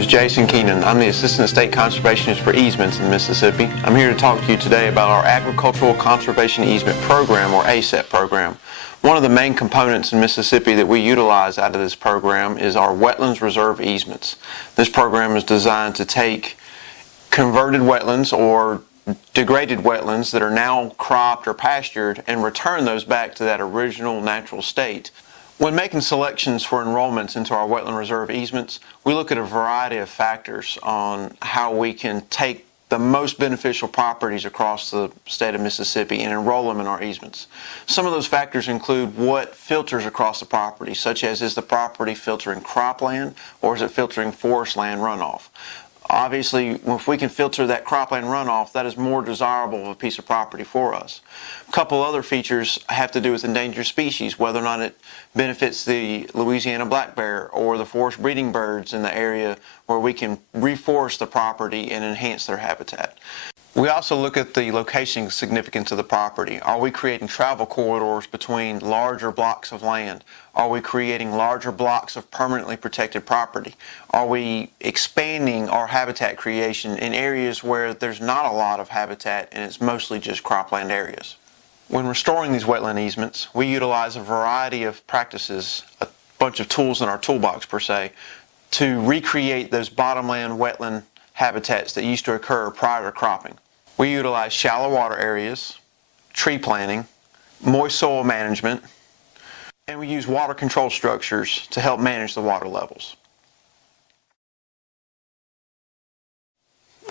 is Jason Keenan. I'm the Assistant State Conservationist for Easements in Mississippi. I'm here to talk to you today about our Agricultural Conservation Easement Program, or ACEP program. One of the main components in Mississippi that we utilize out of this program is our Wetlands Reserve Easements. This program is designed to take converted wetlands or degraded wetlands that are now cropped or pastured and return those back to that original natural state. When making selections for enrollments into our Wetland Reserve Easements, we look at a variety of factors on how we can take the most beneficial properties across the state of Mississippi and enroll them in our easements. Some of those factors include what filters across the property, such as is the property filtering cropland or is it filtering forest land runoff? Obviously, if we can filter that cropland runoff, that is more desirable of a piece of property for us. A couple other features have to do with endangered species, whether or not it benefits the Louisiana black bear or the forest breeding birds in the area where we can reforest the property and enhance their habitat. We also look at the location significance of the property. Are we creating travel corridors between larger blocks of land? Are we creating larger blocks of permanently protected property? Are we expanding our habitat creation in areas where there's not a lot of habitat and it's mostly just cropland areas? When restoring these wetland easements, we utilize a variety of practices, a bunch of tools in our toolbox per se, to recreate those bottomland wetland habitats that used to occur prior to cropping. We utilize shallow water areas, tree planting, moist soil management, and we use water control structures to help manage the water levels.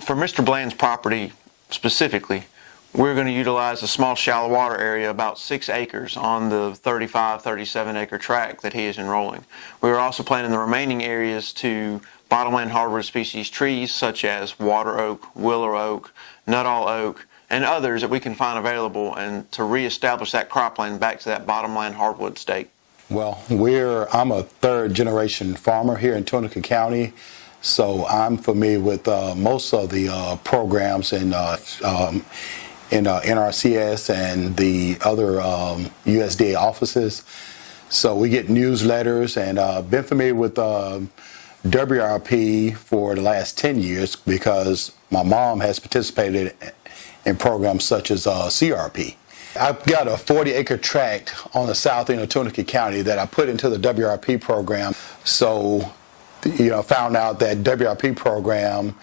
For Mr. Bland's property specifically, we're going to utilize a small shallow water area, about 6 acres, on the 37 acre tract that he is enrolling. We are also planning the remaining areas to bottomland hardwood species trees such as water oak, willow oak, nuttall oak, and others that we can find available, and to reestablish that cropland back to that bottomland hardwood state. Well, I'm a third generation farmer here in Tunica County, so I'm familiar with most of the programs in NRCS and the other USDA offices. So we get newsletters, and been familiar with WRP for the last 10 years because my mom has participated in programs such as CRP. I've got a 40-acre tract on the south end of Tunica County that I put into the WRP program. So, found out that WRP program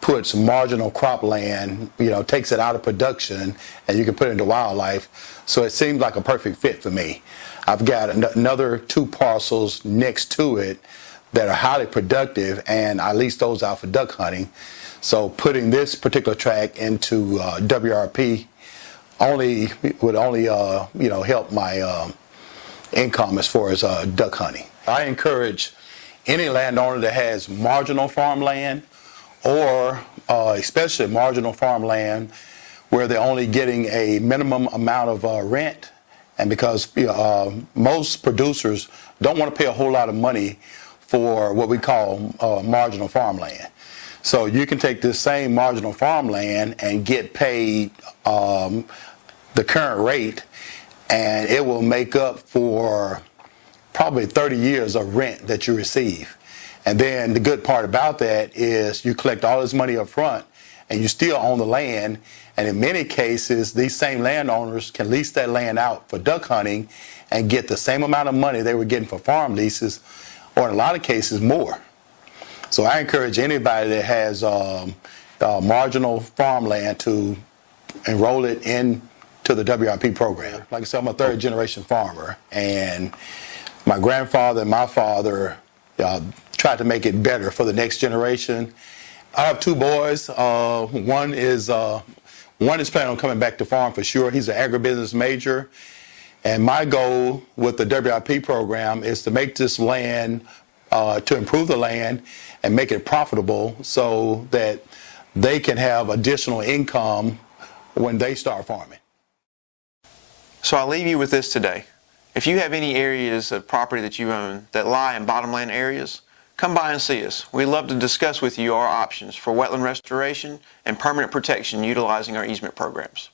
puts marginal cropland, takes it out of production, and you can put it into wildlife. So it seemed like a perfect fit for me. I've got another 2 parcels next to it that are highly productive, and I lease those out for duck hunting. So putting this particular tract into WRP would only help my income as far as duck hunting. I encourage any landowner that has marginal farmland, or especially marginal farmland where they're only getting a minimum amount of rent, and because most producers don't want to pay a whole lot of money for what we call marginal farmland. So you can take this same marginal farmland and get paid the current rate, and it will make up for probably 30 years of rent that you receive. And then the good part about that is you collect all this money up front and you still own the land. And in many cases, these same landowners can lease that land out for duck hunting and get the same amount of money they were getting for farm leases, or in a lot of cases more. So I encourage anybody that has marginal farmland to enroll it into the WRP program. Like I said, I'm a third generation farmer, and my grandfather and my father tried to make it better for the next generation. I have 2 boys. One is planning on coming back to farm for sure. He's an agribusiness major. And my goal with the WRP program is to make this land, to improve the land and make it profitable so that they can have additional income when they start farming. So I'll leave you with this today. If you have any areas of property that you own that lie in bottomland areas, come by and see us. We'd love to discuss with you our options for wetland restoration and permanent protection utilizing our easement programs.